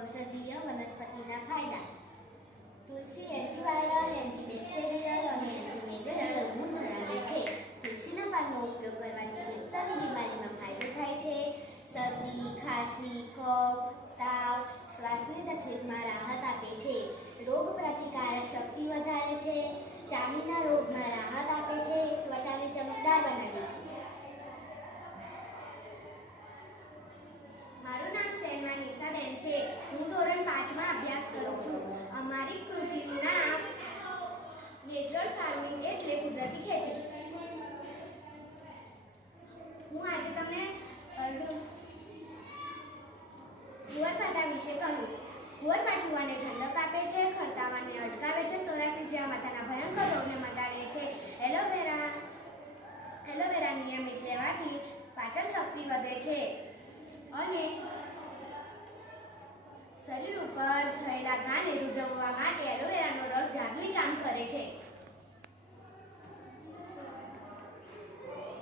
તેના ફાયદા. તુલસી antiviral antibacterial અને એન્ટીમિનરલ ગુણ ધરાવે છે. તુલસીના પાનનો ઉપયોગ કરવાથી ફેફસાની બીમારીમાં ફાયદો થાય છે. શરદી, ખાંસી, કફ, તાવ, શ્વાસની તકલીફમાં રાહત આપે છે. રોગ પ્રતિકારક શક્તિ વધારે છે. ચામડીના રોગમાં રાહત આપે છે. હું ધોરણ પાંચમાં અભ્યાસ કરું છું. અમારી કૃતિનું નામ નેચરલ ફાર્મિંગ એટલે કુદરતી ખેતી. હું આજે તમને કુંવરપાટા વિશે કહીશ. કુંવરપાટ યુવાને ઠંડક આપે છે. ઉપર થયેલા ઘાને